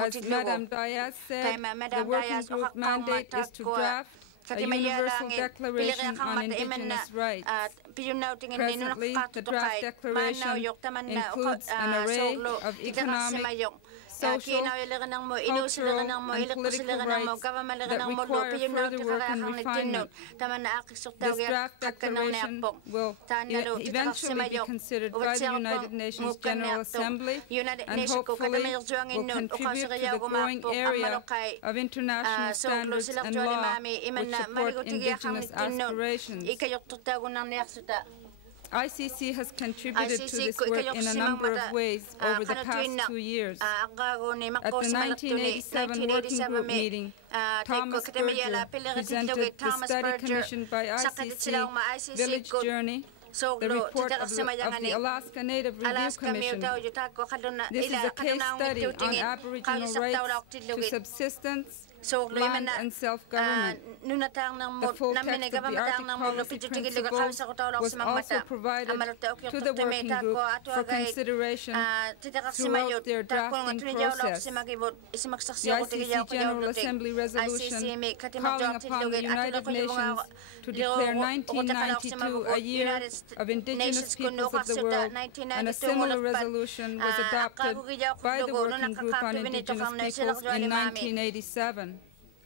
As Madam Diaz said, the working group mandate is to draft a universal declaration on indigenous rights. Presently, the draft declaration includes an array of economic, social, cultural, and political rights that require further work and refinement. This draft declaration will eventually be considered by the United Nations General Assembly and hopefully will contribute to the growing area of international standards and law which support indigenous aspirations. ICC has contributed to this work in a number of ways over the past 2 years. At the 1987 Working Group meeting, Thomas Berger presented the study commissioned by ICC, Village Journey, the report of the Alaska Native Review Commission. This is a case study on Aboriginal rights to subsistence, land and self-government. The full text of the Arctic Policy Principles was also provided to the working group for consideration throughout their drafting process. The ICC General Assembly resolution calling upon the United Nations to declare 1992 a year of indigenous peoples of the world, and a similar resolution was adopted by the Working Group on Indigenous Peoples in 1987.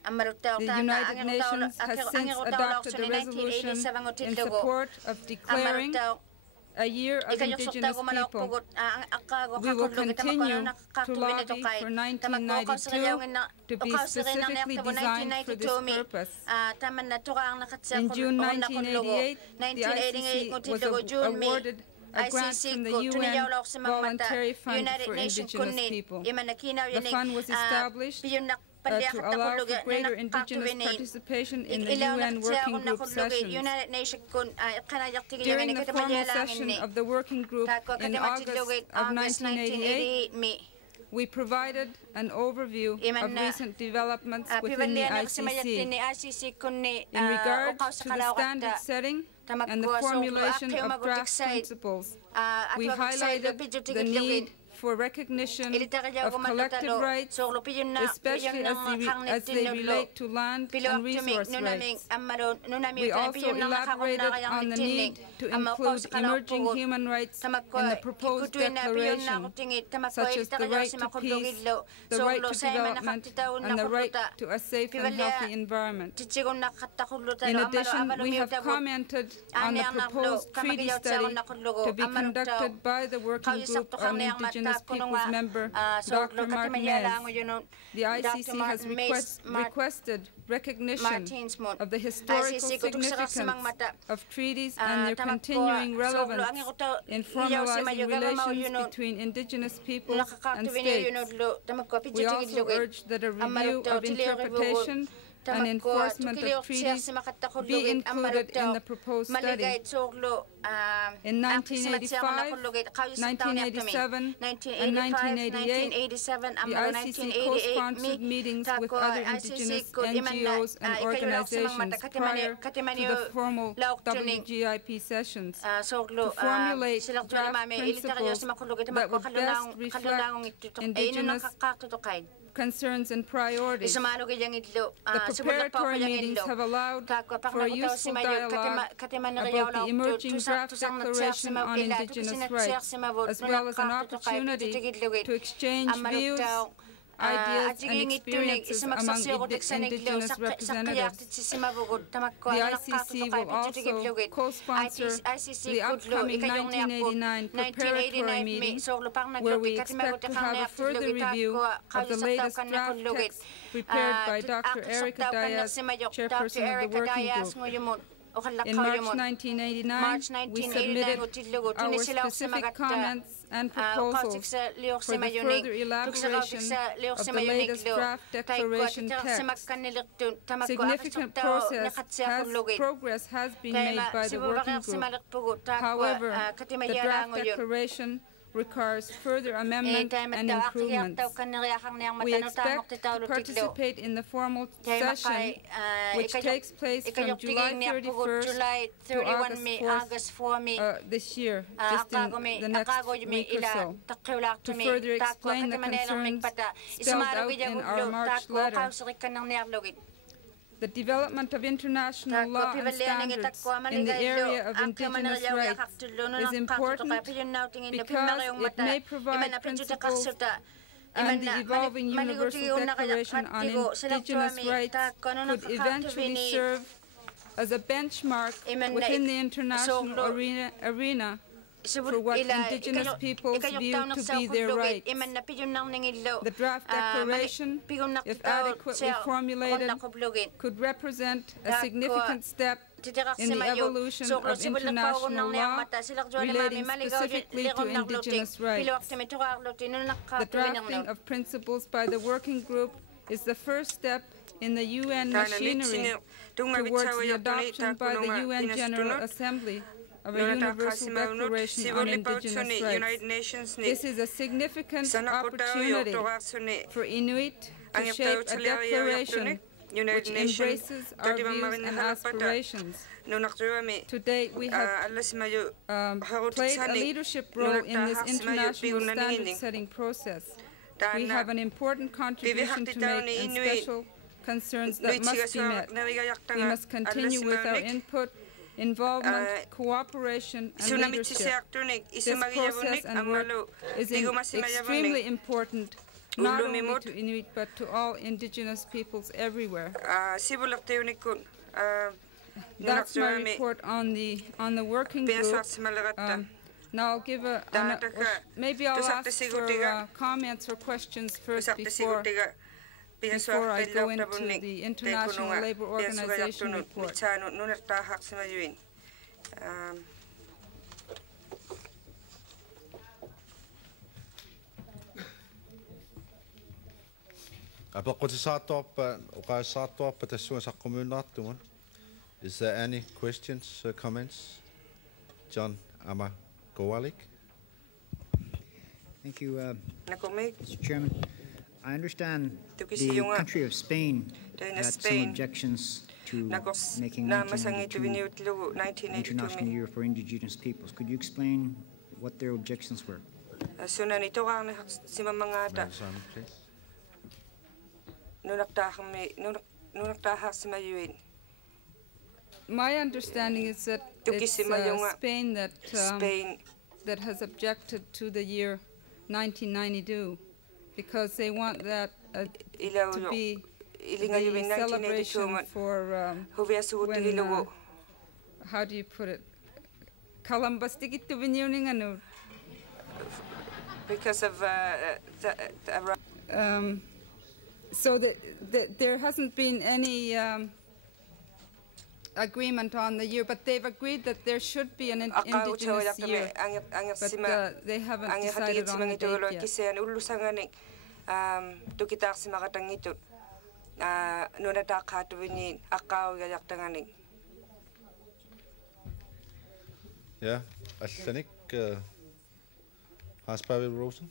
The United Nations has since adopted a resolution in support of declaring a year of indigenous people. We will continue to lobby for 1992 to be specifically designed for this purpose. In June 1988, the ICC was awarded a grant from the UN Voluntary Fund for Indigenous People. The fund was established to allow for greater indigenous participation in the UN Working Group sessions. During the formal session of the Working Group in August of 1988, we provided an overview of recent developments within the ICC. In regard to the standard setting and the formulation of draft principles, we highlighted the need for recognition of collective rights, especially as they relate to land and resource rights. We also elaborated on the need to include emerging human rights in the proposed declaration, such as the right to peace, the right to development, and the right to a safe and healthy environment. In addition, we have commented on the proposed treaty study to be conducted by the Working Group on Indigenous Peoples member, Dr. Martinez. The ICC has requested recognition of the historical significance of treaties and their continuing relevance in formalizing relations between indigenous peoples and states. We also urge that a review of interpretation and enforcement of treaties be included in the proposed study. In 1985, 1987, and 1988, the ICC co-sponsored meetings with other indigenous NGOs and organizations prior to the formal WGIP sessions to formulate draft principles that would best reflect indigenous concerns and priorities. The preparatory meetings have allowed for a useful dialogue about the emerging draft declaration on indigenous rights, as well as an opportunity to exchange views, ideas and experiences among indigenous representatives. The ICC will also co-sponsor the upcoming 1989 preparatory meeting, where we expect to have a further review of the latest draft text prepared by Dr. Erika Diaz, chairperson of the Working Group. In March 1989, we submitted our specific comments and proposals for the further elaboration of the latest draft declaration text. Significant progress has been made by the Working Group. However, the draft declaration requires further amendment and improvements. We expect to participate in the formal session, which takes place from July 31st to August 4th this year, just in the next week or so, to further explain the concerns spelled out in our March letter. The development of international law and standards in the area of indigenous rights is important because it may provide principles, and the evolving Universal Declaration on Indigenous Rights could eventually serve as a benchmark within the international arena for what indigenous peoples view to be their rights. The draft declaration, if adequately formulated, could represent a significant step in the evolution of international law relating specifically to indigenous rights. The drafting of principles by the working group is the first step in the UN machinery towards the adoption by the UN General Assembly of a Universal Declaration on Indigenous Rights. This is a significant opportunity for Inuit to shape a declaration which embraces our views and aspirations. To date, we have played a leadership role in this international standard-setting process. We have an important contribution to make and special concerns that must be met. We must continue with our input, involvement, cooperation, and leadership. This process and work is extremely important, not only to Inuit, but to all indigenous peoples everywhere. That's my report on the working group. Now I'll give maybe I'll ask for comments or questions first before I go into the International Labour Organization report. Is there any questions or comments? John Amagowalik. Thank you, Mr. Chairman. I understand the country of Spain had some objections to making 1992 International Year for Indigenous Peoples. Could you explain what their objections were? My understanding is that it's Spain that has objected to the year 1992 because they want that to be the celebration for when, how do you put it? Columbus because of so there hasn't been any agreement on the year, but they've agreed that there should be an indigenous year, but they haven't decided on the date yet. Yeah, Athletic, Hans-Pavel Rosen.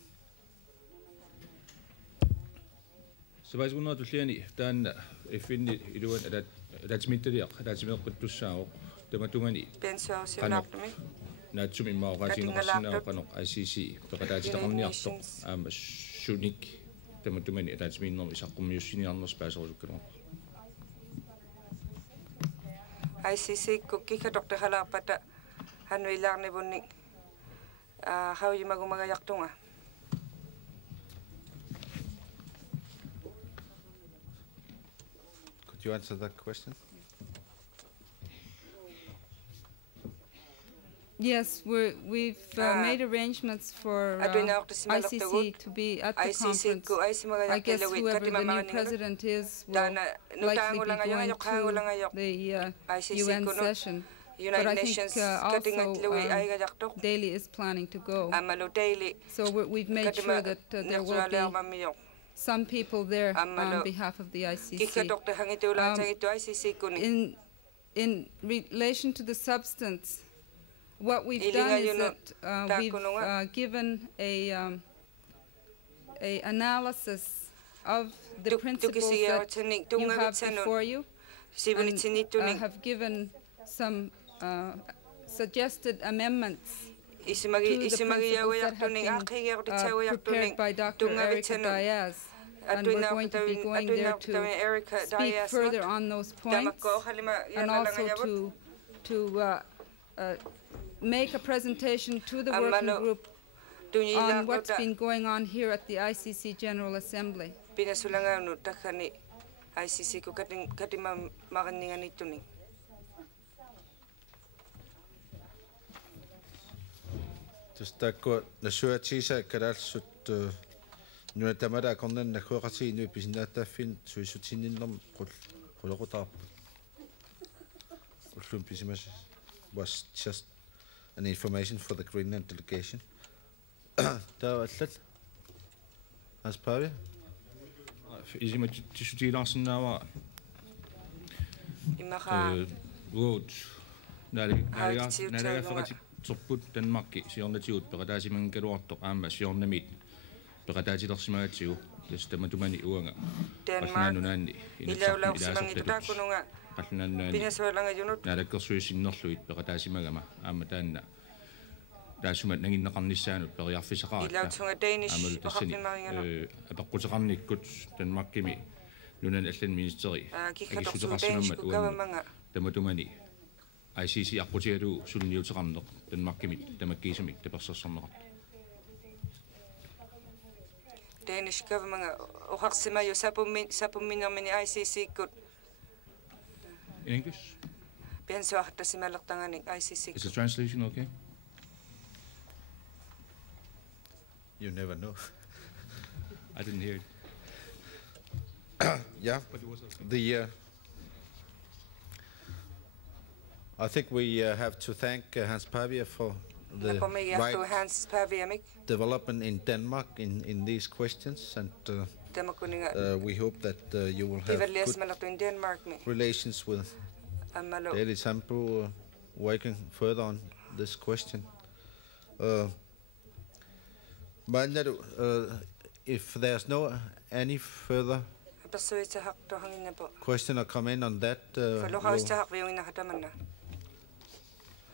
So I want to say that if we do that, that's me today. That's me to show the matumani. Not to me more as in ICC. But that's the only unique. The matumani. That's me no is a community no special. ICC cookie Dr. Halapata Hanui Larne Bunnik. How you magumaga yaktunga? Could you answer that question? Yes, we've made arrangements for ICC to be at the conference. I guess whoever the new president is will likely be going to the UN session. But I think also Daly is planning to go. So we've made sure that there will be some people there on behalf of the ICC. In relation to the substance, what we've done is that we've given a analysis of the principles that you have before you, and have given some suggested amendments to the principles that have been prepared by Dr. Erica Diaz. And we're going to be going there to speak further on those points, and also to make a presentation to the working group on what's been going on here at the ICC General Assembly. Just the sure teaser could nu tamada konden na khorati nu bisinata fin suisutinnom qulqutap ulum bisimas was just an information for the Greenland delegation. Da atlet as Pavi isima tisutilaarsinnaava vote nalaga torput Danmarki siornatiut peqataasiman kaluartoq aama siornamit peqataatilersimagatsigu tastamatумани уанга qallunaannunaanni ilaasortaluks qallunaannunaanni naalakkersuisиннерлуит peqataasimagama aama taanna таасумат нагиннеқарниссаанут периарфисеқарат амалу тассани апаққутеқарниккут Danmarkими нунан аллан министери агиссутеқарсимаммат уанга таматумани ICC аққутигалу сулниутеқарнеқ Danmarkimit тамаккиисамик таперсерсэрнеқар Danish government oqarsimayu sapumminermini ICC kut In English? Piansuartasimalertanganik ICC. Is the translation okay? You never know. I didn't hear it. Yeah, I think we have to thank Hans Pavia for the right development in Denmark in these questions, and we hope that you will have good relations with Daily Sampo working further on this question. If there's no any further question or comment on that, we'll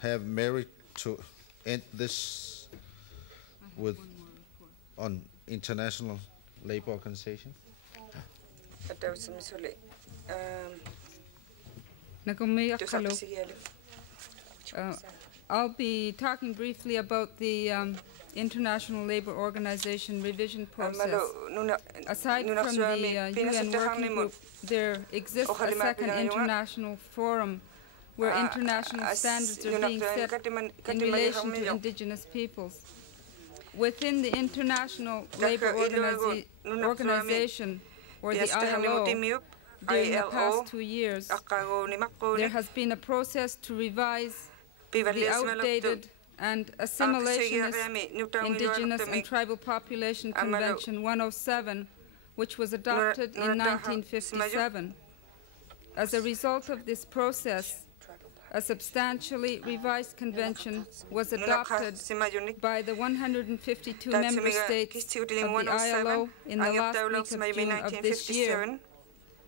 have Mary to end this with on International Labour Organization. I'll be talking briefly about the International Labour Organization revision process. Aside from the UN Working Group, there exists a second international forum where international standards are being set in relation to indigenous peoples. Within the International Labour Organization, or the ILO, during the past 2 years, there has been a process to revise the outdated and assimilationist Indigenous and Tribal Population Convention 107, which was adopted in 1957. As a result of this process, a substantially revised convention was adopted by the 152 member states of the ILO in the last week of June of this year.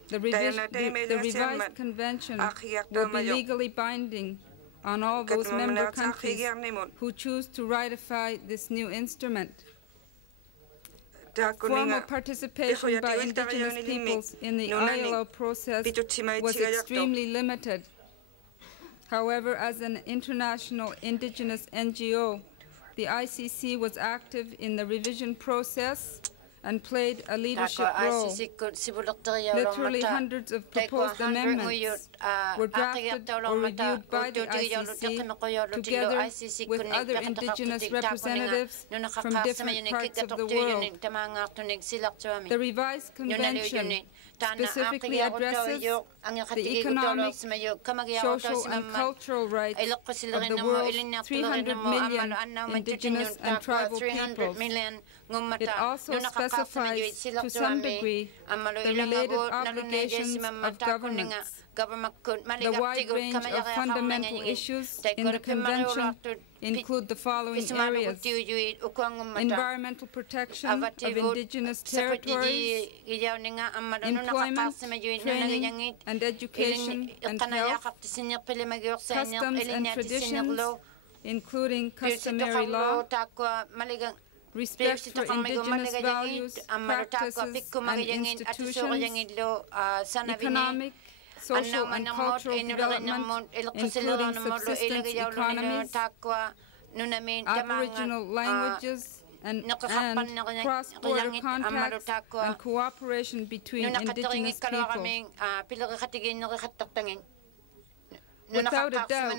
The revised convention will be legally binding on all those member countries who choose to ratify this new instrument. Formal participation by indigenous peoples in the ILO process was extremely limited. However, as an international indigenous NGO, the ICC was active in the revision process and played a leadership role. Literally hundreds of proposed amendments were drafted or reviewed by the ICC together with other indigenous representatives from different parts of the world. The revised convention specifically addresses the economic, social, and cultural rights of the world's 300 million indigenous and tribal peoples. It also specifies, to some degree, the related obligations of governments. The wide range of fundamental issues in the Convention include the following areas: environmental protection of indigenous territories, employment, training and education and health, customs and traditions, including customary law, respect for indigenous values, practices and institutions, economic, social and cultural development, including subsistence economies, Aboriginal languages, and cross-border contacts and cooperation between indigenous peoples. Without a doubt,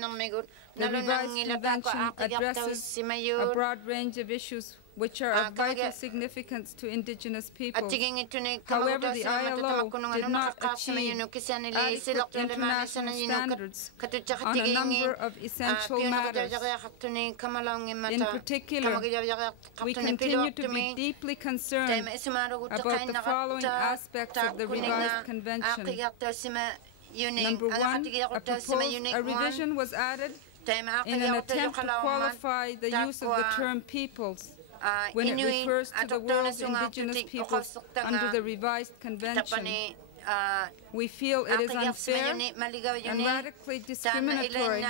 the revised convention addresses a broad range of issues which are of vital significance to indigenous peoples. However, the ILO did not achieve adequate international standards on a number of essential matters. In particular, we continue to be deeply concerned about the following aspects of the revised convention. Number one, a revision was added in an attempt to qualify the use of the term peoples when it refers to the world's indigenous peoples under the revised convention. We feel it is unfair and radically discriminatory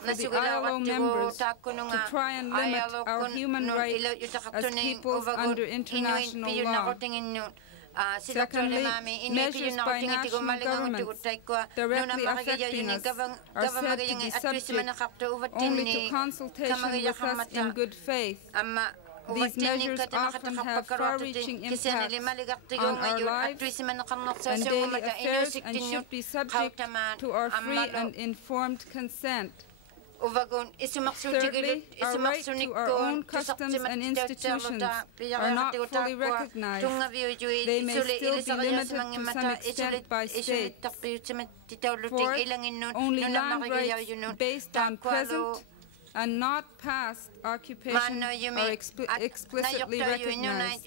for the ILO members to try and limit our human rights as peoples under international law. Secondly, measures by national governments directly affecting us are said to be subject only to consultation with us in good faith. These measures often have far-reaching impacts on our lives and daily affairs and should be subject to our free and informed consent. Thirdly, our right to our own customs and institutions are not fully recognized. They may still be limited to some extent by states. Fourth, only land rights based on present and not past occupation are explicitly recognized.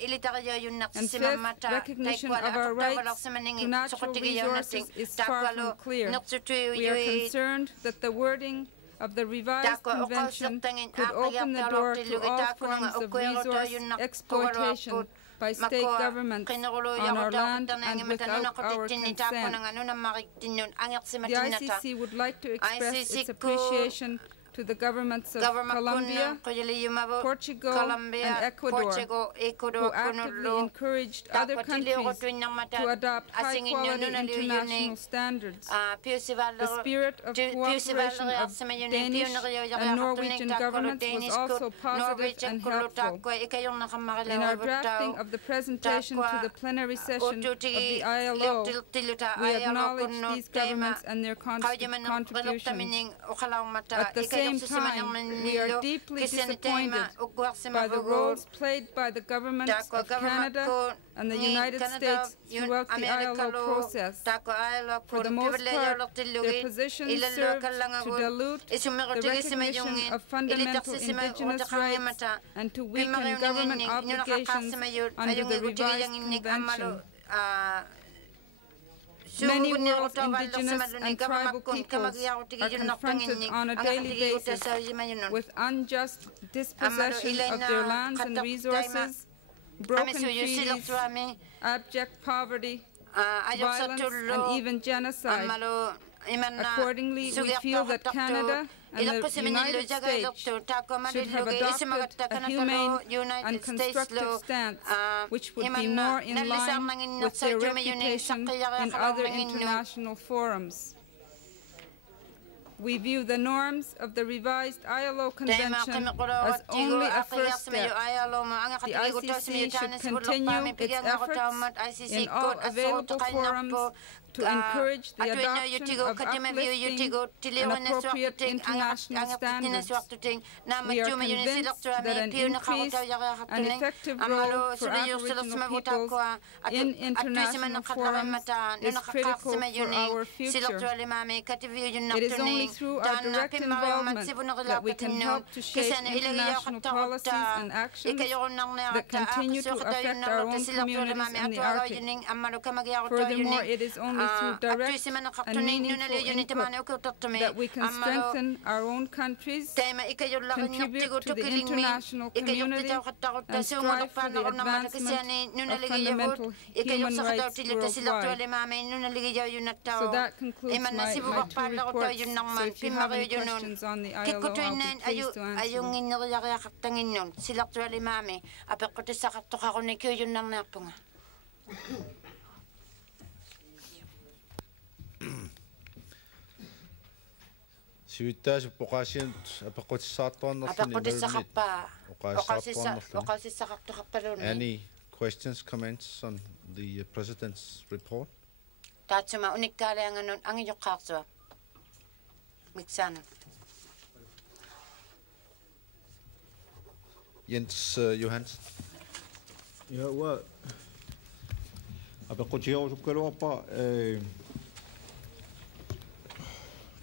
And fifth, recognition of our rights to natural resources is far from clear. We are concerned that the wording of the revised convention could open the door to all forms of resource exploitation by state governments on our land and without our consent. The ICC would like to express its appreciation to the governments of Colombia, Portugal, and Ecuador, who actively encouraged other countries to adopt high-quality international standards. The spirit of cooperation of Danish and Norwegian governments was also positive and helpful. In our drafting of the presentation to the plenary session of the ILO, we acknowledge these governments and their contributions. At the same time, we are deeply disappointed by the roles played by the governments of Canada and the United States throughout the ILO process. For the most part, their positions served to dilute the recognition of fundamental indigenous rights and to weaken government obligations under the revised convention. Many world indigenous and tribal peoples are confronted on a daily basis with unjust dispossession of their lands and resources, broken treaties, abject poverty, violence, and even genocide. Accordingly, we feel that Canada and the United States should have adopted a humane and constructive stance, which would be more in line with their reputation in other international forums. We view the norms of the revised ILO Convention as only a first step. The ICC should continue its efforts in all available forums to encourage the adoption of uplifting and appropriate international standards. We are convinced that an increased and effective role for Aboriginal peoples in international forums is critical for our future. It is only through our direct involvement that we can help to shape international policies and actions that continue to affect our own communities in the Arctic. Furthermore, it is only through direct and meaningful input that we can strengthen our own countries, contribute to the international community, and strive for the advancement of fundamental human rights worldwide. So that concludes my two reports. So if you have any questions on the ILO, I'll be pleased to answer them. Sivittas pokasian Any questions, comments on the President's report? Jens Johansen. Ja, well, apakutiorukkaluarpa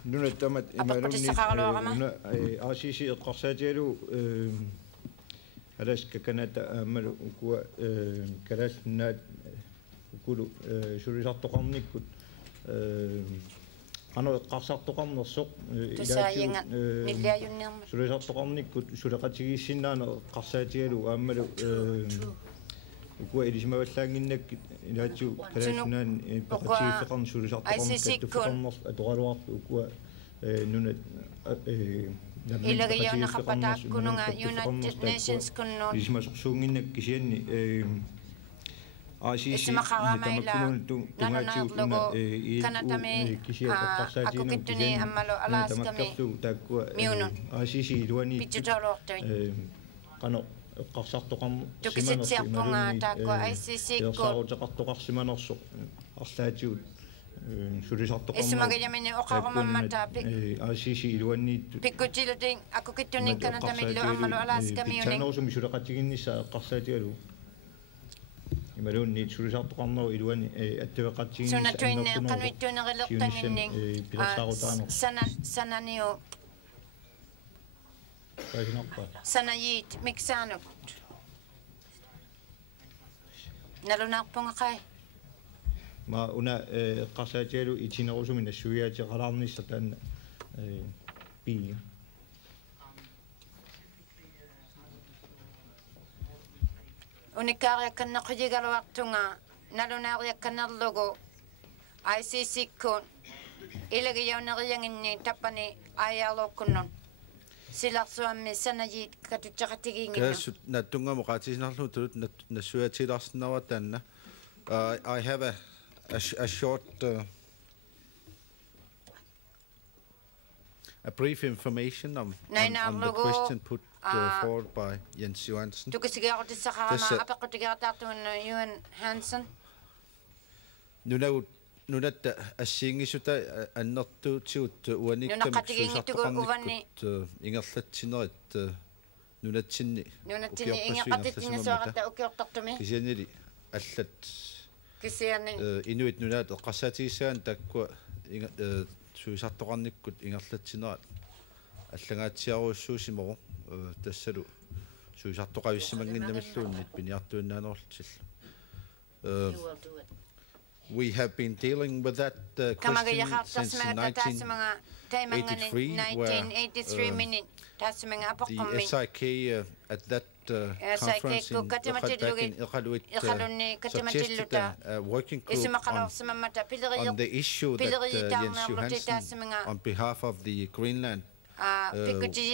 nunatamat imalunni ACC eqqarsaatialu alaska kanata amalu ukua kalasnaat ukulu sulisartoqarnikkut anu eqqarsartoqarnersoq ilaatu sulisartoqarnikkut suleqatigissinnaana eqqarsaatialu amalu ukua ilismavallaanginnak ilaatu kalasnaan paqatigiffeqarn sulisartoqarnikkattuffeqarner atoqaluarpu ukua nunat United Nations kunno ilismasorsuunginnak kisianni ACC tamakkunun tungaatiutuna kanatame akukittuni ammalo alaskami takkua ACC luani pitutolortui qano eqqarsartoqarm tukisitsiarpunga taakua ICC ko saaruteqartoqarsimanersoq arlaatiut Ismagayamini oqarumamata ACC luanniittu pikkutilutin akukittunin kanatamillu ammalo alaskamiuni tanorusumi suleqatiginnissa eqqarsaatialu imalunni sulisartoqarneru iluani attueqatiginnissa sunatuinne qanuittuunerillertaginning sananiu sanayit miksaanukut nalunarpunga ma una qasaatialu itinerusumi nassuiaati qalarnissa taanna pi unikariakkanneqigaluartunga nalunaariakkannerlugu ICC kun ilagiyaunerianginni tappani ayarluukkunnun silarsuammi sanajit katutjaqatigiinginnu kasut nattungamu qaatisinarlu tulut nassuiatilarsinnawa taanna I have a short, a brief information on the question put forward by Jens Johansen. Nunat assiingisuta annertuutiut uanikkamik suisartoqarnikkut ingerlatsinnerit nunatsinni ukiorpassuingerlasimamata kisianili allat Inuit nunat eqqarsaatigissaan takkua suisartoqarnikkut ingerlatsinerat аллагаатсиаруссуусимору тассалу суисартоqavissimangиннамиллууннит пиниартуиннааnerlsil We have been dealing with that question since 1983 where the SIK at that conference in Iqaluit suggested a working group on the issue that Jens Johansen on behalf of the Greenland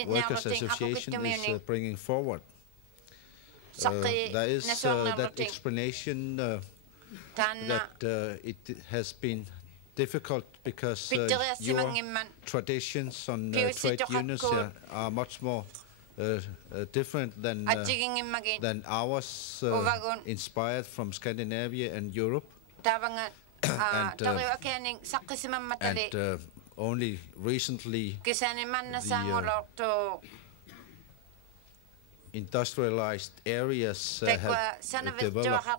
Workers Association is bringing forward. There is that explanation that it has been difficult because your traditions on trade unions are much more different than ours, inspired from Scandinavia and Europe. only recently the industrialized areas have developed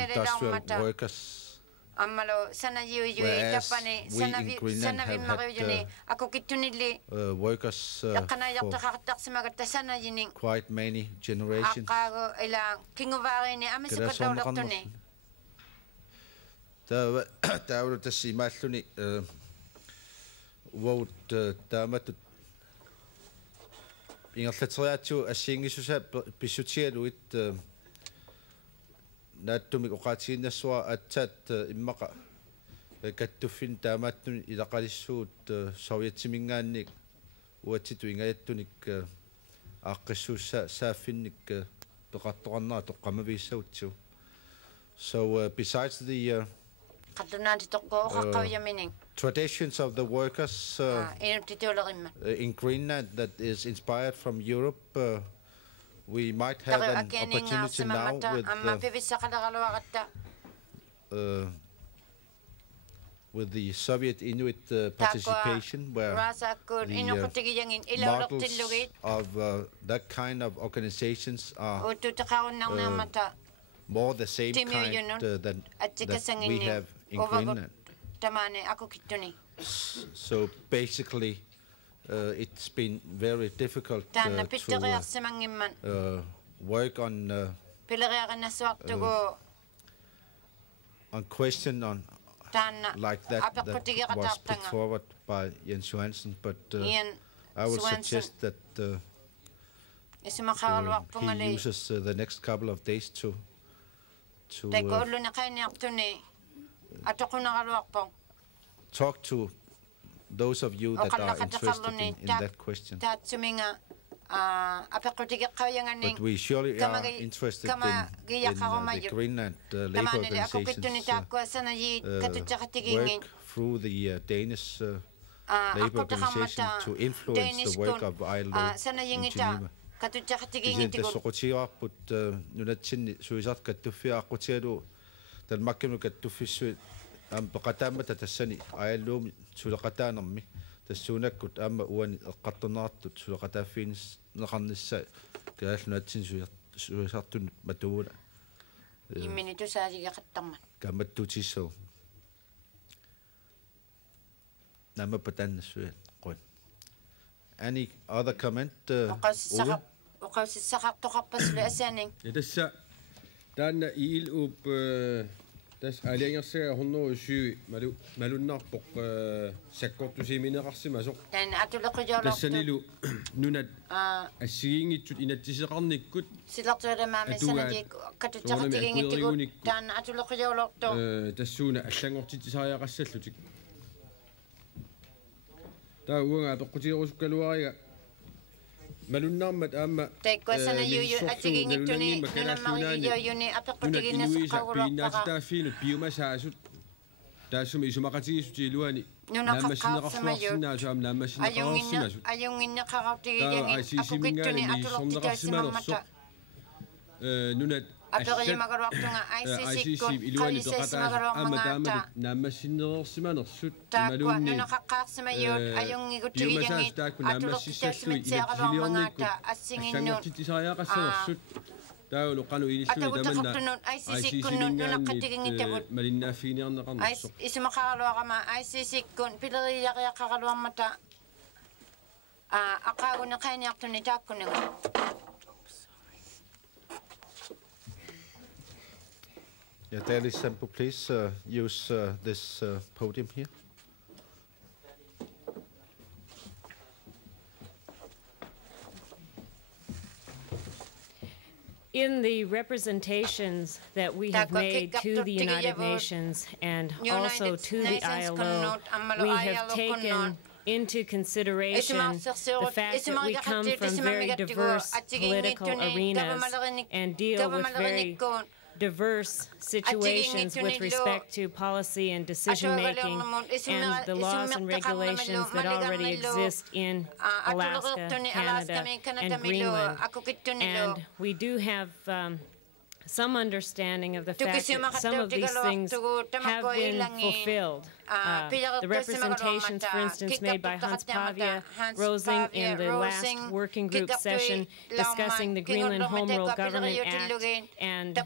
industrial workers, whereas we in Greenland have had workers for quite many generations. Täällä tässä malluni vout taamatut ingerlateriatu assiingisusa pissutialuit naattumi oqaatiginnassua atsaat immaqa kattuffin taamaattuni ilaqalissuut sovietimingaannik uatsitu ingajattunik aaqqissuussa saaffinnik toqartoqarnaa toqqamaviissautsiu. So besides the traditions of the workers in Greenland that is inspired from Europe, we might have an opportunity now with the Soviet Inuit participation, where the models of that kind of organizations are more the same kind that we have in Greenland. So basically, it's been very difficult to work on question on like that was put forward by Jens Johansen, but I will suggest that he uses the next couple of days to talk to those of you that are interested in that question. But we surely are interested in the Greenland labor organizations work through the Danish labor organization to influence the work of ILO in Geneva. Isente soqutiarput nunatsinni suisart kattuffiaaqqutialu talmakkinu kattuffissuit peqataamata tassani ILO suleqataanermi tassuunakkut aamma uani eqqartornerartut suleqataaffiinis neqarnissa kaallunaatsin suisartun matuvula imminitu saaligeqattarmat kammattutissuu namma patannassuit qun. Any other comment? Tässä tänne ilup tässä aliangersia honnousy malunnarpoq sakkortusiimineqarsimasoq tässä nilu nunat assigiingittut inatsiseqarnikkut silartualamaamissanagi katutaqatigiingittigut taanna atuleqijaulortu tassuuna allangortitisariaqassallutik taa uanga peqqutigerusukkaluariga malunnaarmat aamma taikkuassana yuyu atigingittuni nunammariyuyuni apeqqutiginnassaqarularpaqa biomassaasut taassumi isumaqatigisutiluani naammassineqarsuarsinnaasuam naammassineqarsimasut ajunginneqarartigigani akukittuni atulertitaassimammata nunat апериимагалуартунга ICC-ккун qalissassimaгаluarmangaata naammassineersimanersut malunni nunaqaqqaarsimayuut ajungiguttigiyangit atulortitaassimitsиагалуарmangaata assinginnuut tisariaqassanersut taulu qanu ilissuни tamanna ICC-ккуннун nunaqattigingittavut malinnaaffiiniarneqarnersoq исумақаралуарама ICC-ккун пилериақиаққаралуармата aqaaguneqaaniartuni taakkunnigu. Yeah, Daily Sample, please use this podium here. In the representations that we have made to the United Nations and also to the ILO, we have taken into consideration the fact that we come from very diverse political arenas and deal with very diverse situations with respect to policy and decision-making and the laws and regulations that already exist in Alaska, Canada, and Greenland. And we do have some understanding of the fact that some of these things have been fulfilled. The representations, for instance, made by Hans Pavia Rosing in the last working group session discussing the Greenland Home Rule Government Act and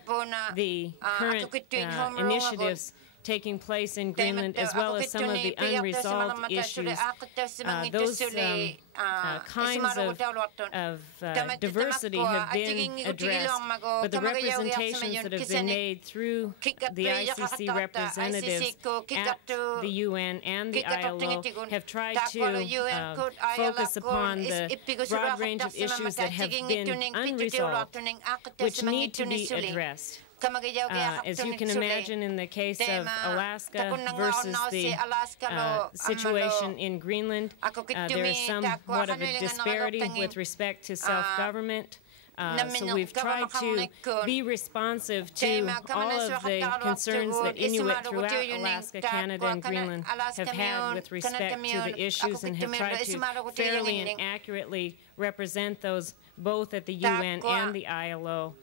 the current initiatives taking place in Greenland, as well as some of the unresolved issues. Those kinds of diversity have been addressed, but the representations that have been made through the ICC representatives at the UN and the ILO have tried to focus upon the broad range of issues that have been unresolved, which need to be addressed. As you can imagine, in the case of Alaska versus the situation in Greenland, there is somewhat of a disparity with respect to self-government. So we've tried to be responsive to all of the concerns that Inuit throughout Alaska, Canada, and Greenland have had with respect to the issues, and have tried to fairly and accurately represent those both at the UN and the ILO.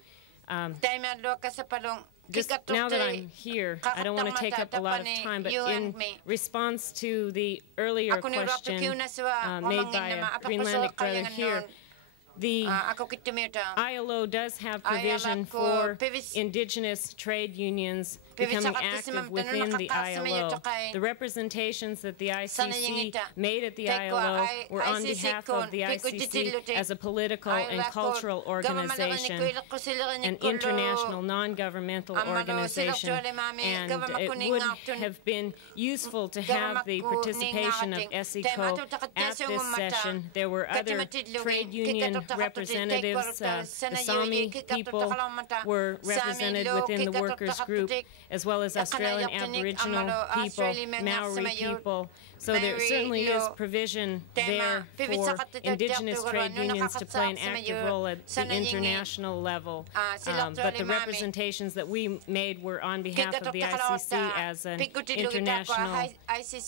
Just now that I'm here, I don't want to take up a lot of time, but in response to the earlier question made by a Greenlandic brother here, the ILO does have provision for indigenous trade unions becoming active within the ILO. The representations that the ICC made at the ILO were on behalf of the ICC as a political and cultural organization, an international non-governmental organization, and it would have been useful to have the participation of ESICO at this session. There were other trade union representatives. The Sami people were represented within the workers' group, as well as Australian Aboriginal people, Maori people. So there certainly is provision there for indigenous trade unions to play an active role at the international level. But the representations that we made were on behalf of the ICC as an international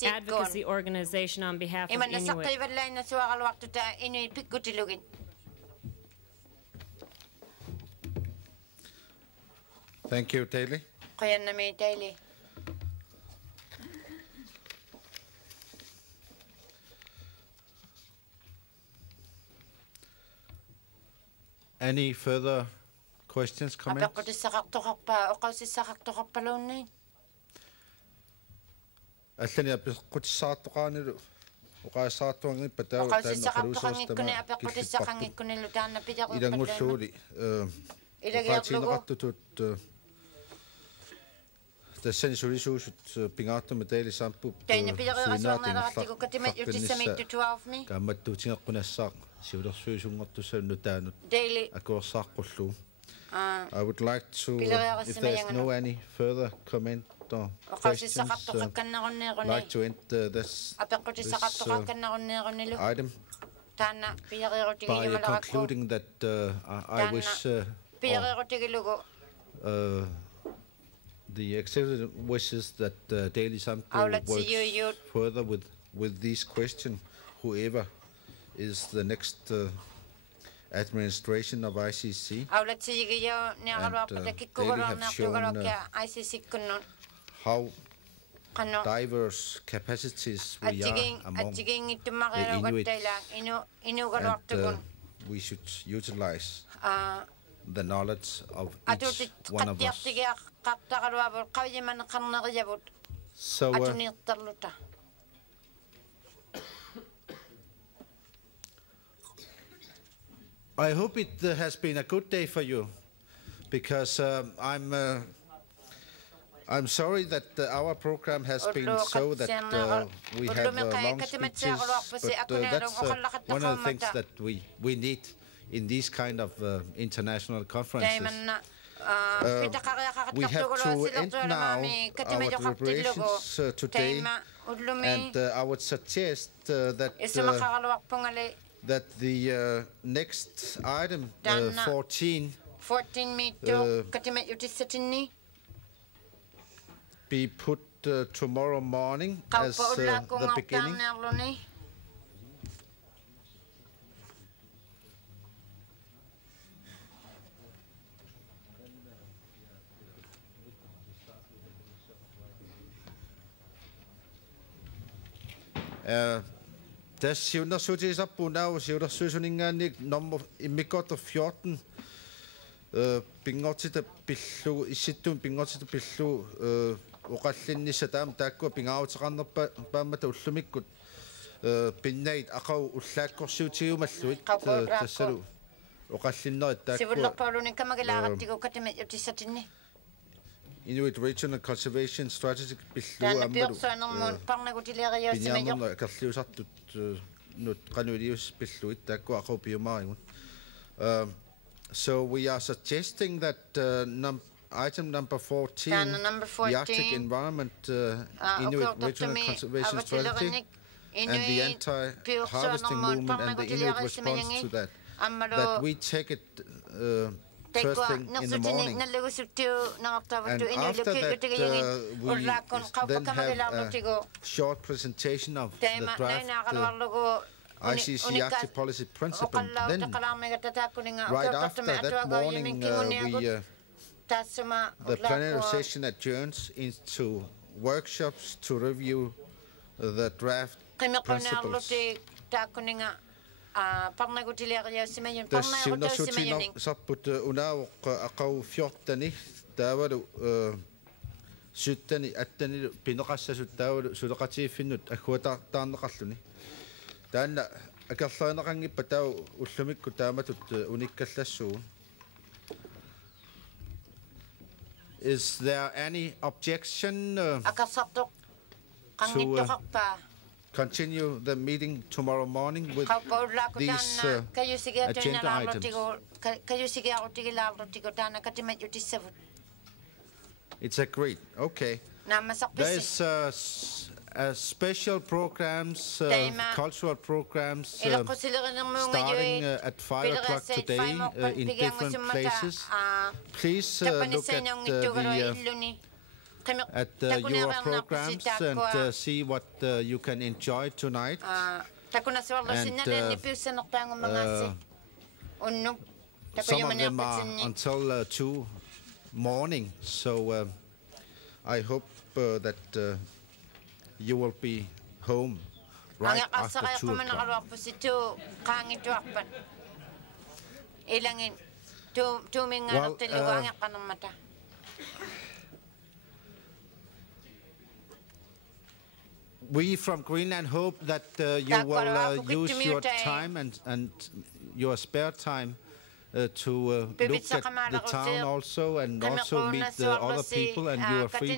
advocacy organization on behalf of Inuit. Thank you, Daly. Any further questions, comments? Tässä sulisuusut pingaattu meteili sampu I would like to, if there's no any further comment or questions, like to end this item by concluding that I wish the executive wishes that Daily Sampo works further with these questions, whoever is the next administration of ICC. And Daily have shown how diverse capacities we are among the Inuit, and we should utilize the knowledge of each one of us. So, I hope it has been a good day for you, because I'm sorry that our program has been so that we have long speeches, but that's one of the things that we need in these kind of international conferences. We have to end now our deliberations today, and I would suggest that the next item, 14, be put tomorrow morning as the beginning. Das siunnersutisappunau siulersuisuningaannik nummer immikkortu 14 pingortita pillu issittuun pingortita pillu uqallinnissa taakkua pingaavutiqarnerpa paammata ullumikkut pinnait aqau ullaakkorsuutiumalluit tassalu uqallinnerit taakkua sivullerpaulunin kamagilaarattigu katimet yutissatinni Inuit Regional Conservation Strategy pillu ammalu pinyaammerna karliusartut nut qanulius pilluit taakkua aqau piumaaringut so we are suggesting that item number 14, the Arctic Environment Inuit Regional Conservation Strategy and the anti-harvesting movement and the Inuit response to that, that we take it first thing in the morning. And after that, we then have a short presentation of the draft ICC Arctic Policy Principle. Then, right after that morning, the plenary session adjourns into workshops to review the draft principles. Sapput unauq aqau 14 taavalu syttani attani pineqassasut taavalu suleqatiiffinnut agguataarneqarluni taanna akerlerineqangippa tau ullumikku taamatut unikkallassugu. Is there any objection to continue the meeting tomorrow morning with these agenda items? It's agreed. Okay. There's special programs, cultural programs starting at 5 o'clock today in different places. Please look at your programs and see what you can enjoy tonight. And some of them are until 2 morning, so I hope that you will be home right after 2 o'clock. We from Greenland hope that you will use your time and your spare time to look at the town also and also meet the other people, and you are free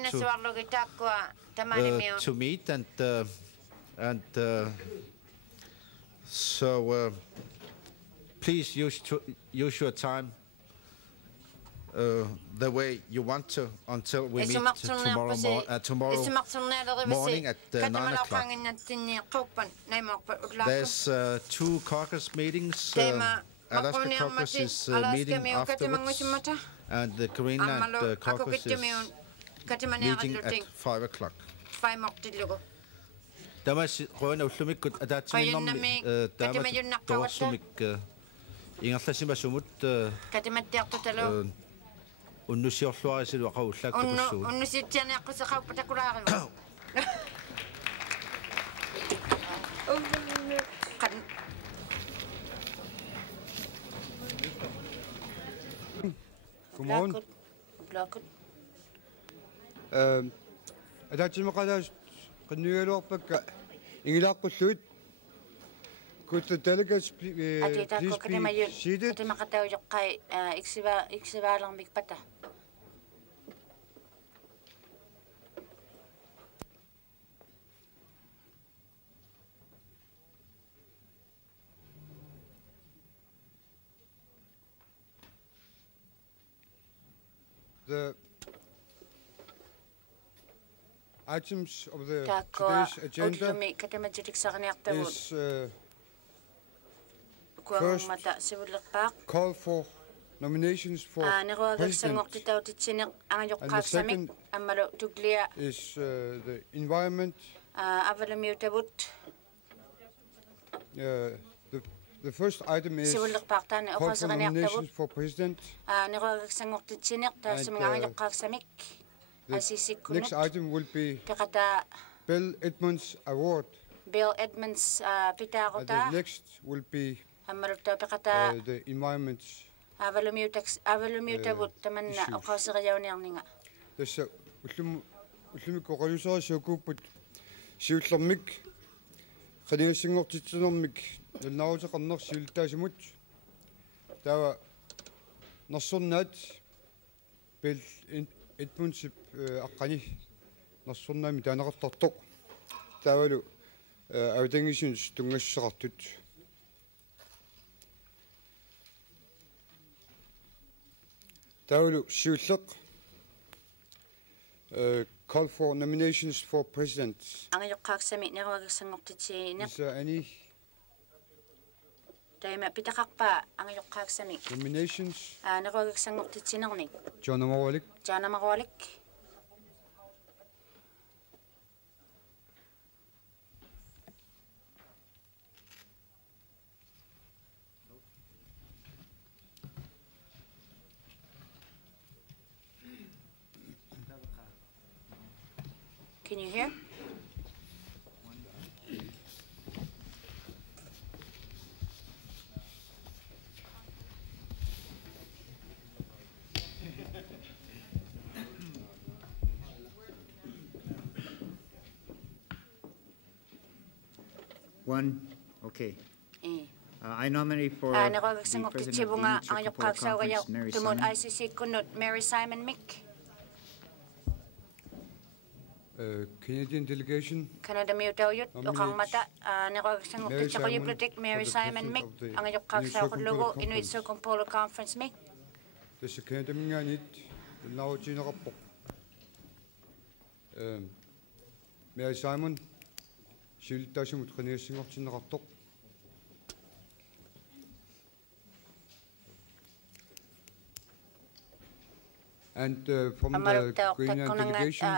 to meet and so please use your time the way you want to until we meet tomorrow morning at 9 o'clock. There's 2 caucus meetings. Alaska caucus is meeting afterwards, and the Greenland caucus is meeting at 5 o'clock. Tamas qoina ullumikut ataatsuminnermi taamat toorsumik ingerlassimasumut unnusiorluarisilu aqaullaaktuqussuut unnusiitsianiaqqusaqauppatakulaarimu Godmorgen. Ataatsimaqalaas qannuyaluarpakka ingilaaqqulluyit. Could the delegates please be seated? The items of today's agenda is first, call for nominations for president, and the second is the environment. The first item is call for nominations for president, and the next item will be Bill Edmonds Award Bill Edmonds the next will be the environment tässä ullumikkoqalusarisuukkuupput siullermik qanigassingortitsunermik nalnaaruteqarnersiultaasimut taava nersornaat Bill Edmonds aqqani nersornaami taanaqartartoq taavalu autangisun tungasseqartut taavalu siulleq call for nominations for president. Is there any nominations? John Amawalik. Can you hear? One, okay. I nominate for the President of the Inuk Conference, Mary Simon Mick. Canadian delegation. Canada Mutauyut, Okamata, Mary Simon Mick, Angayokaksa, Inuit Circumpolar Conference Mick. The second minute, the Laojin rapport. Mary Simon, Shiltashim Training of Chinratok. And from the Greenland delegation,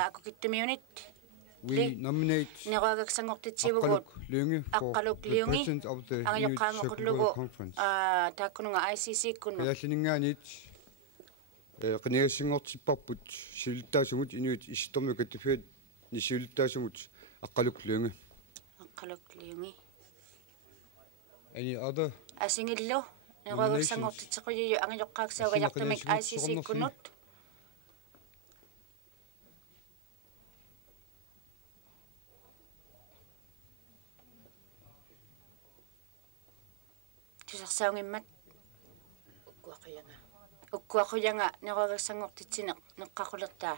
we nominate Aqqaluk Liungi for the president of the Inuit Circumpolar Conference. Kayalliningaanit qinigassingortipparput siultaasumut Inuit istormi katifiat ni siultaasumut Aqqaluk Liungi. Any other Asingillo niqaagassangortitsequyuyu angajoqqaaksaugajartumik ICC kunnut. Tusarsaungimmat ukkuaquyanga niqaagassangortitsineq neqqaqullertaa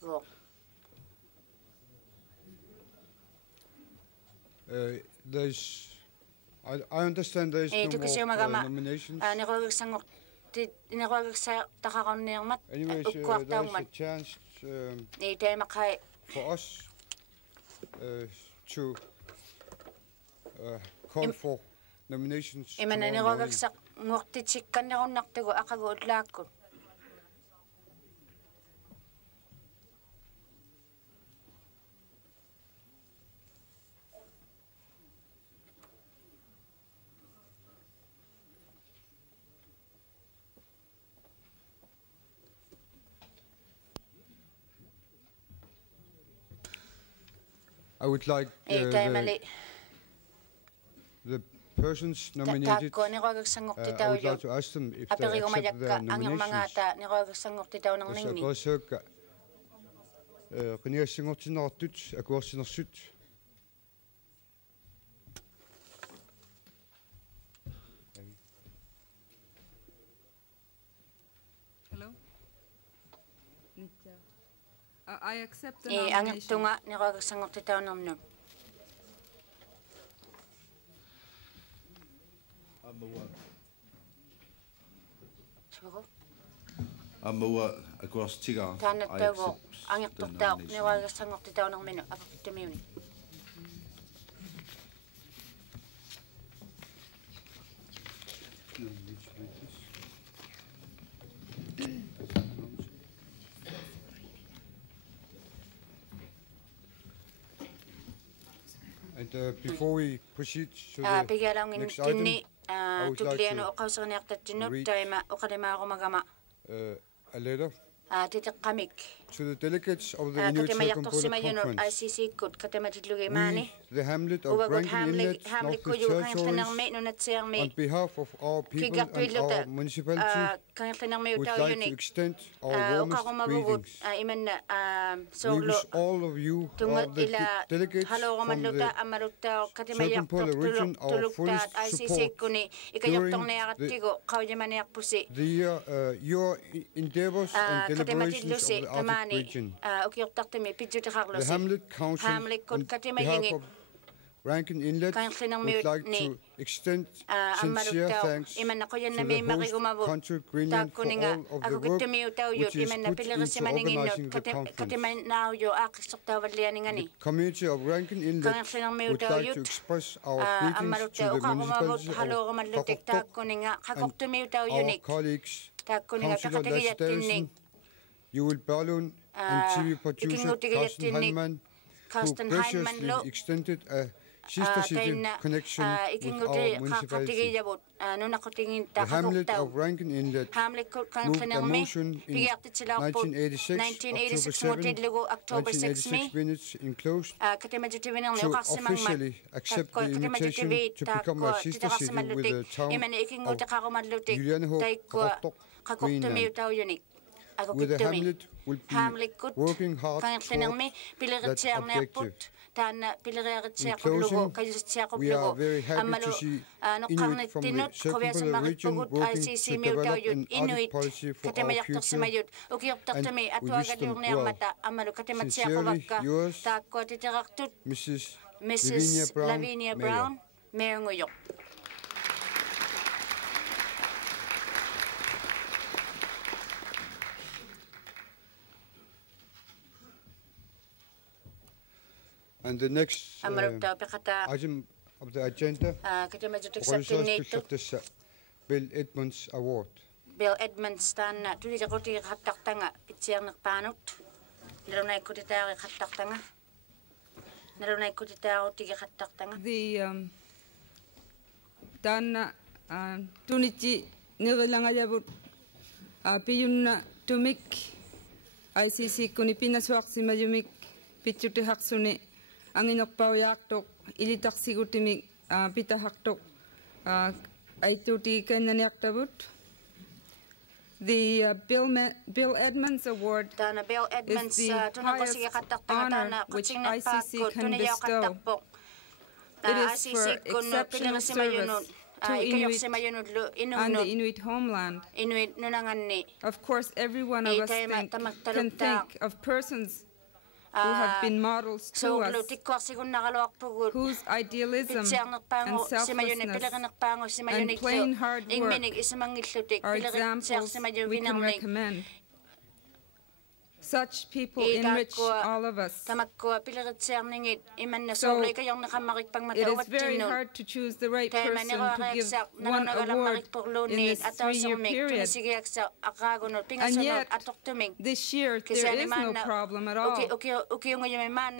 go. I understand there is no more nominations. Anyways, there is a chance for us to call for nominations tomorrow morning. I would like the persons nominated, I would like to ask them if they accept their nominations. Hello? I accept the nomination. Amua across Tiga. I accept the nomination. And before we proceed to the next item, I would like to read a letter to the delegates of the Inuit Circumpolar Conference. The Hamlet of Rankin Inlet, Northwest Territories, on behalf of our people and our municipality, would like to extend our warmest greetings. We wish all of you, all the delegates from the Circumpolar region, our fullest support during your endeavors and deliberations of the Arctic region. The Hamlet Council, on behalf of Rankin Inlet, would like to extend sincere thanks to the host country Greenland for all of the work which is put into organizing the conference. The community of Rankin Inlet would like to express our greetings to the municipality of Qaqortoq and our colleagues, Councillor Lasse Davidson, Joel Berlund, and TV producer Carsten Heimann, who graciously extended a sister city connection with our municipality. The Hamlet of Rankin Inlet moved a motion in 1986, October 7, 1986 minutes enclosed, to officially accept the invitation to become a sister city with the town of Julianehoop, Greenland. With the Hamlet, will be working hard toward that objective. In closing, we are very happy to see Inuit from the Circumpolar region working to develop an Arctic policy for our future, and we wish them well. Sincerely yours, Mrs. Lavinia Brown, Mayor. And the next item of the agenda is Bill Edmonds Award. Bill Edmonds tan tuli roti khattaqtanga pitsiarneq paanut narunai kutitaaga khattaqtanga narunai kutitaarutige khattaqtanga. The tan tunichi nirilangayabut piyunna tumik ICC kunipina suaqsimayumik pichuti haqsuni anginokpauyaqtoq ilitarsigutimik pitahaqtoq aituti kannaniaqtabut. The Bill Edmonds Award is the highest honor which ICC can bestow. It is for exceptional service to Inuit and the Inuit homeland. Of course, every one of us can think of persons who have been models to us, whose idealism and selflessness and plain hard work are examples we can recommend. Such people enrich all of us. So it is very hard to choose the right person to give one award in this 3-year period. And yet, this year, there is no problem at all.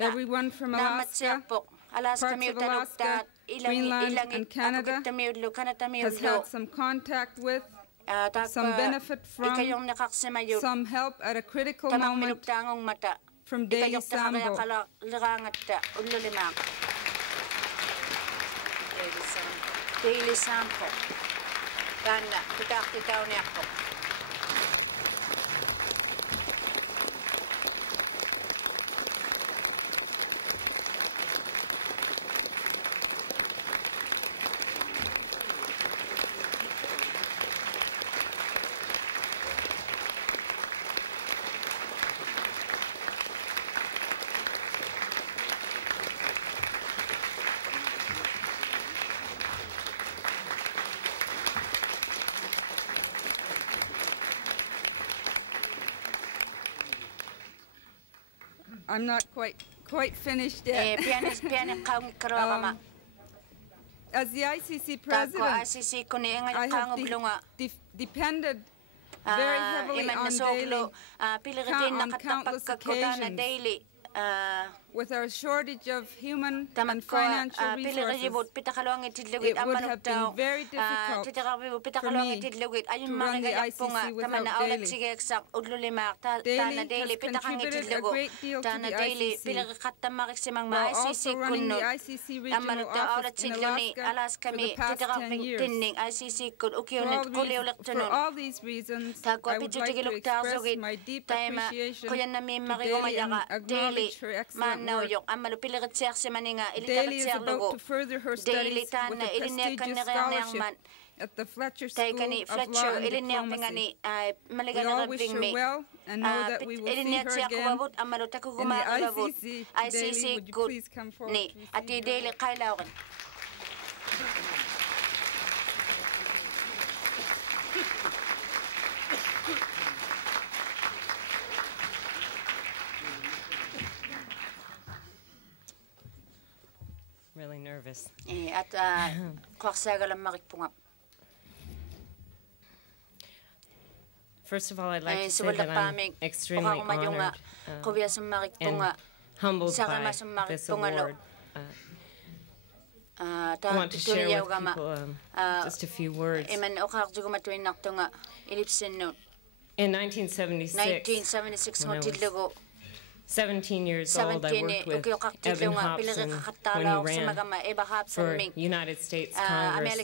Everyone from Alaska, parts of Alaska, Greenland, and Canada has had some contact with, some benefit from, some help at a critical moment from Daily Sambo. Daily Sambo. I'm not quite finished yet. As the ICC president, I have depended very heavily on Daily on countless occasions with our shortage of human and financial resources, it would have been very difficult for me to run the ICC without Daly. Daly has contributed a great deal to the ICC, while also running the ICC regional office in Alaska for the past 10 years. For all these reasons, I would like to express my deep appreciation to Daly and acknowledge her excellent work. Daly is about to further her studies with a prestigious scholarship at the Fletcher School of Law and Diplomacy. We all wish her well and know that we will see her again in the ICC. Daly, would you please come forward to receive her? Really nervous. First of all, I'd like to say that I'm extremely honored and humbled by this award. I want to share with people just a few words. In 1976, when I was 17 years old, I worked with Evan Hobson when he ran for United States Congress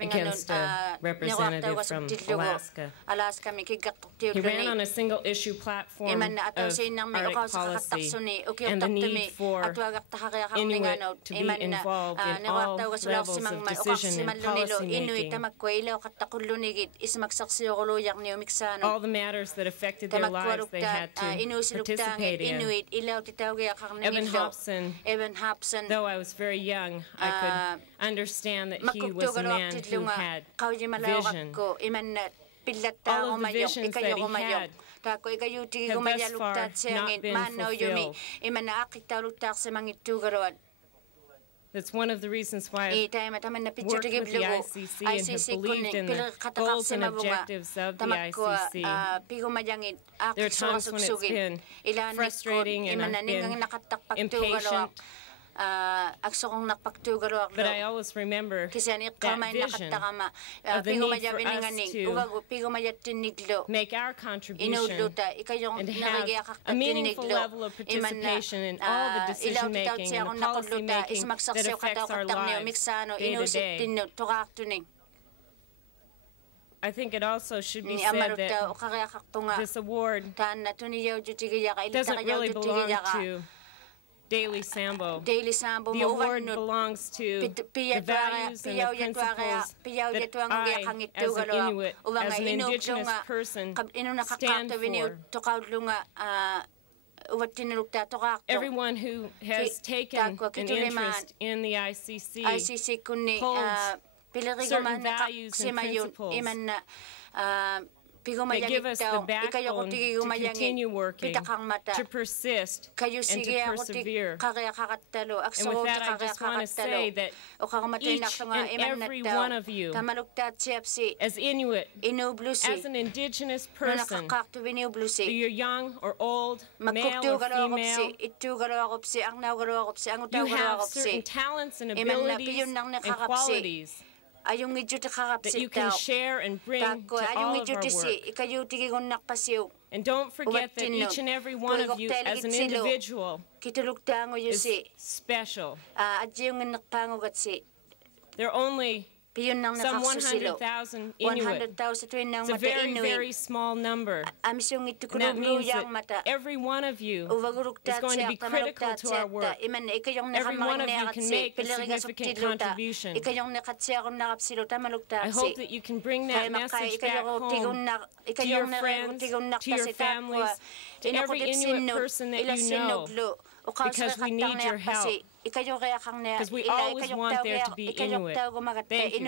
against a representative from Alaska. He ran on a single-issue platform of Arctic policy and the need for Inuit to be involved in all levels of decision and policy-making. All the matters that affected their lives, they had to participate in. Evan Hobson, though I was very young, I could understand that he was a man who had vision. All of the visions that he had have thus far not been fulfilled. That's one of the reasons why I've worked with the ICC and have believed in the goals and objectives of the ICC. There are times when it's been frustrating and I've been impatient. But I always remember that vision of the need for us to make our contribution and to have a meaningful level of participation in all the decision-making and the policy-making that affects our lives day to day. I think it also should be said that this award doesn't really belong to Daly Sambo. The award belongs to the values and the principles that I, as an Inuit, as an indigenous person, stand for. Everyone who has taken an interest in the ICC holds certain values and principles that give us the backbone to continue working, to persist, and to persevere. And with that, I just want to say that each and every one of you, as Inuit, as an indigenous person, whether you're young or old, male or female, you have certain talents and abilities and qualities that you can share and bring to all of our work. And don't forget that each and every one of you as an individual is special. There are only some 100,000 Inuit. It's a very, very small number. And that means that every one of you is going to be critical to our work. Every one of you can make a significant contribution. I hope that you can bring that message back home to your friends, to your families, to every Inuit person that you know, because we need your help. Because we always want there to be Inuit. Thank you.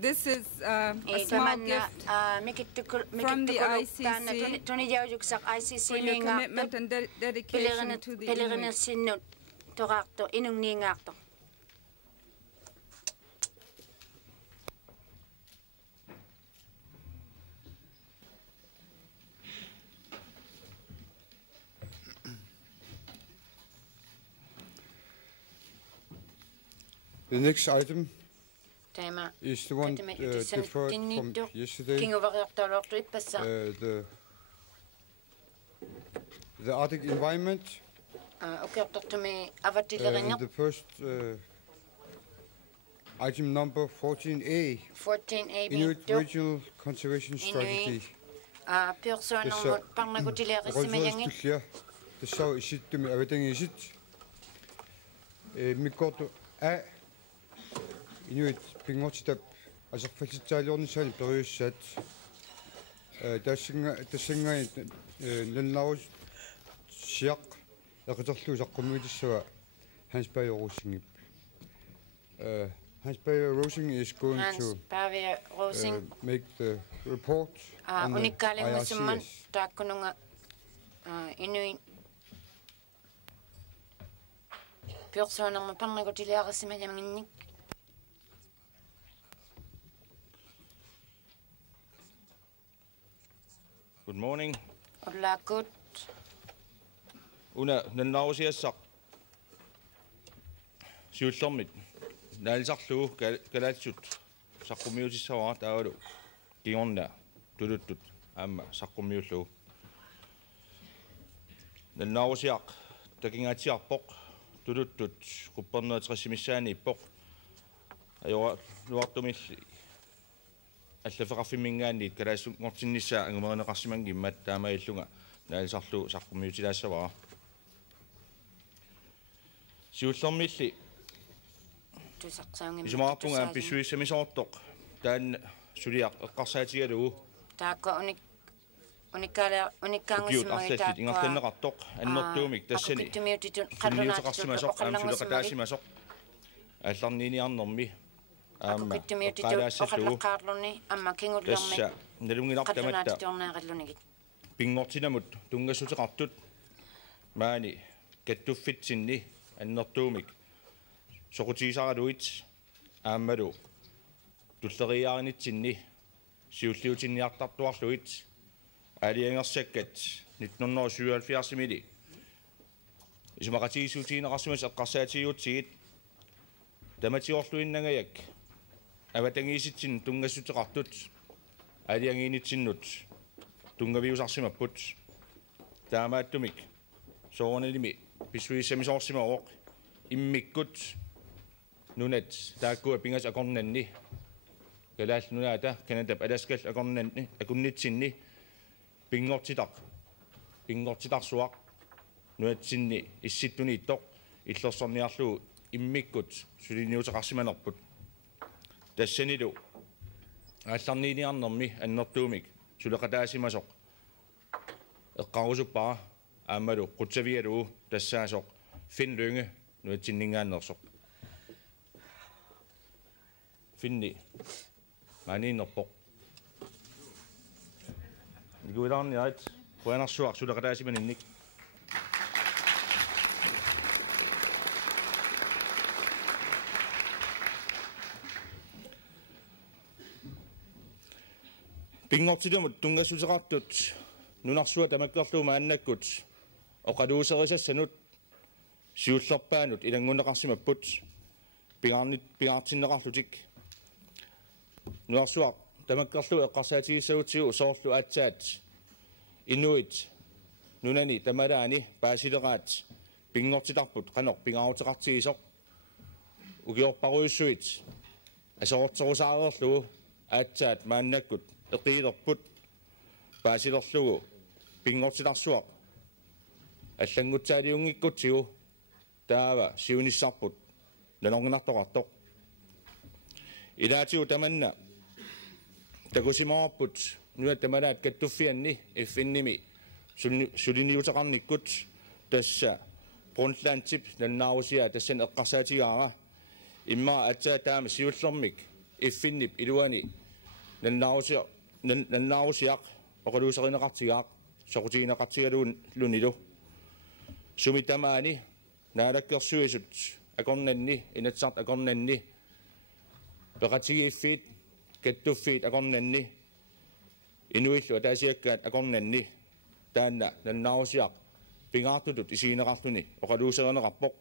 This is a small gift from the ICC for your commitment and dedication to the Inuk. The next item is the one deferred from yesterday. The Arctic environment. The first item number 14A. Inuit Regional Conservation Strategy. Inuit pingortitap asarfalitsaalornissaani periussaat tassingai nanlaus siaq eqiterlu saqqumuitissava Hans Bayer Rosing. Hans Bayer Rosing is going to make the report on the IRCS. Inuit persoonerma parnagutilaaqassimajamanginnik. Good morning. Hola, good. Una nanausiassaq siullormit naalisarlugu kalaatsut saqqumiutissavaa taavalu kiorna tuluttut aamma saqqumiullugu nanausiaq takingaatiarpoq tuluttut qupperneetrissimissaani ippoq ajora luartumilli аллафеқарфимингаанниит калаассунгортиннissaa ангумеринеқарсимангиммат таамаиллунга наалисарлу саққумиутилаассавара сиуллэрмилли исумаарпунгаан писсуиссамисоортоқ таан сулиақ эққарсаатигалугу таакка униккаангусиммагитааққа ингерланнеқартоқ аннертуумик тассани қаллунаатиқарсимасоқ аамсулеқатаасимасоқ алларниниарнэрми Amma tässä nelunginartamatta pingortinamut tungassuteqartut maani kattuffitsinni annertuumik soqutiisaraluit aammalu tulleriaarinitsinni siulliutinniartartuarluit aliangersakkat 1977 isumaqatiisuutiineqarsimas eqqarsaatigiutsigit tamatiorluinnagajak аватангииситсин тунгассутеқартут алиангиинитсиннут тунгавиусарсимаппут таамааттумик соорнелими писсуиссамисоорсимаоқ иммиккут нунат тааккуа пингас акорнанни галаал нунаата канадап аласкал акорнанни акуннитсинни пингортитарсуақ нуатсинни исситтуни иттоқ иллерсорниарлугу иммиккут сулиниутеқарсиманерпут тассанилу алларниниарнэрми аннертуумик сулеқатаасимасоқ эққарусуппара аамалу қутсавиалуу тассаасоқ Finn Lynge нуатсиннингааннерсоқ Finni манииннерпоқ игуилаарниаат пуанарсуақ сулеқатаасиманинник Pingortilumut tungassuteqartut nunarsua tamakkerluuma annakut oqaluuserisassanut siullerpaanut ilanguneqarsimapput pigaartinneqarlutik nuarsua tamakkerlu eqqarsaatigissagutsigu soorlu aatsaat Inuit nunani tamalaani paasileqaat pingortitarput qanor pingaaruteqartigisoq ukiorparuissuit asoorterusaareerlugu aatsaat maannakkut eqiilerput paasilerlugu pingortilarsuaq аллангутсаалиунгиккутсигу таава сиунissarput нанорнартоқартоқ илаатигу таманна такусимоорпут нуа тамалаат каттуффианни иффинними сулиниутеқарниккут тасса брунлаантип наннаарусиа тассан эққарсаатигаара имма атсаа таама сиуллэрмик iffinnip iluani nannaarusiaq oqaluuserinaqartigaaq soqutiginaqartigaluun lunilu sumitamaani naalakkersuisut akornanni inatsart akornanni peqatigiiffiit kattuffiit akornanni inuillu ataasiakkaat akornanni taanna nannaarusiaq pingaartutut isiineqartuni oqaluuserineqarpoq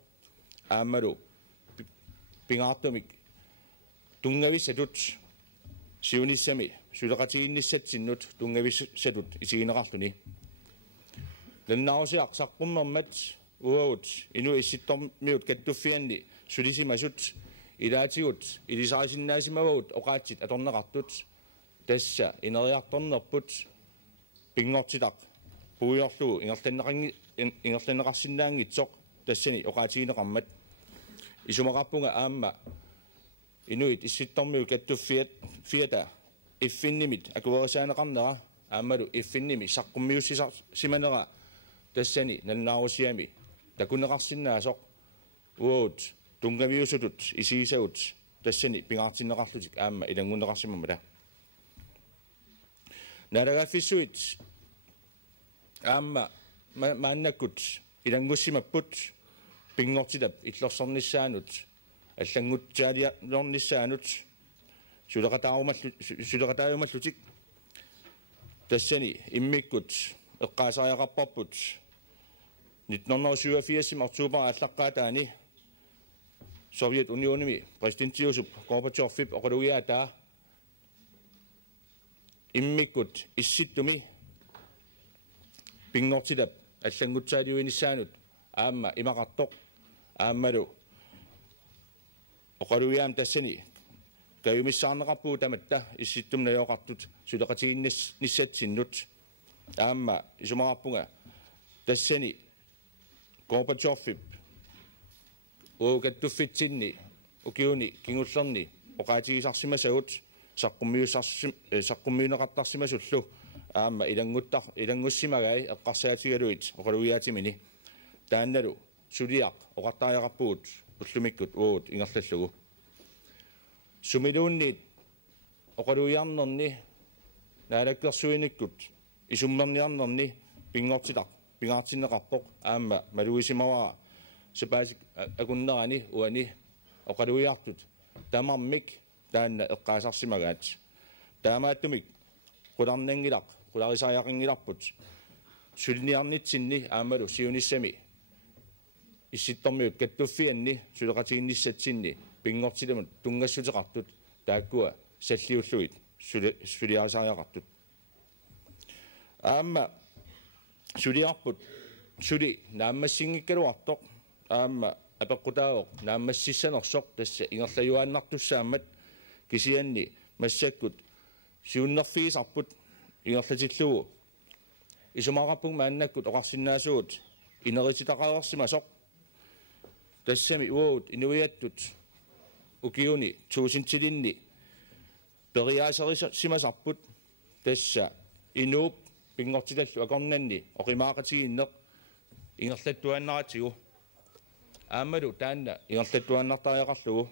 aammalu pingaartumik tungavissatut siunissami suleqatiginnissatsinut tungavissatut isiineqartuni lannaarusiaq sarpummermat uagut inu issittormiut kattuffianni sulisimasut ilaatigut ilisarisinnaasimagut oqaatsit atorneqartut tassa ineriartornerput pingortitaq puujorlugu ingerlanneqarsinnaangitsoq tassani oqaatigineqarmat isumaqarpunga aamma inuit issittormiut kattuffiat fiata iffinnimit akuerisaaneqarnera aammalu iffinnimi saqqummiussimanera tassani nannaarusiami takuneqarsinnaasoq uut tungaviusutut isiisagut tassani pingaartinneqarlutik aamma ilangunneqarsimamata nalagaffissuit aamma maannakkut ilangussimapput pingortilap illorsornissaanut аллангутсаалиарнисsaanut сулеқатааумаллутик тассани иммиккут эққаасариақарпарпут 1987 октябер аллаққаатаани Совет Унионими президентиусуп Горбачёвип оқалугиатаа иммиккут исситтуми пингортилап аллангутсаалиуинissaanut аама имақартоқ ааммалу оқалуяам тассани каюмиссаарнеқарпуу таматта исситтумнаёоқартут сулеқатигинниссатсиннут аама исумақарпунга тассани Горбачёвип укаттуффитсинни укиуни кингуллерни оқаатигисарсимасагут саққуммиунеқартарсимасуллу аама илангуссимагай эққарсаатигалуит оқалуяатимини таанналу сулиақ оқартаариақарпугут уллумиккут уут ингерллаллугу сумилуунниит оқалуиарнерни наалаккерсуиниккут исуммерниарнерни пингортилақ пингаартиннеқарпоқ аама малуисимаваа сапаасик акуннерани уани оқалуиартут тамармик таанна эққаасарсимагаат таамааттумик qulарнангилақ qularisariaqingilарпут сулниарнитсинни аамалу сиуниссами исситтормиут каттуффианни сулеқатигинниссатсинни пингортиламут тунгассутеқартут тааккуа саллиуллуит сулиарисариақартут аама сулиарпут сули нааммассингиккалуартоқ аама апеққутаавоқ нааммассиссанерсоқ тасса ингерлаюааннартуссаамат кисианни массаккут сиуннерфигисарпут ингерлатиллугу исумақарпуг мааннаккут оқарсиннаасуут инерититақаерсимасоқ тассами уут инуиаттут укиуни туусинтилинни периаасерисимасарпут тасса Inuk пингортилаллу акорнанни оқимаақатигиннеқ ингерлаттуаннаратигу аамалу таанна ингерлаттуаннартариақарлугу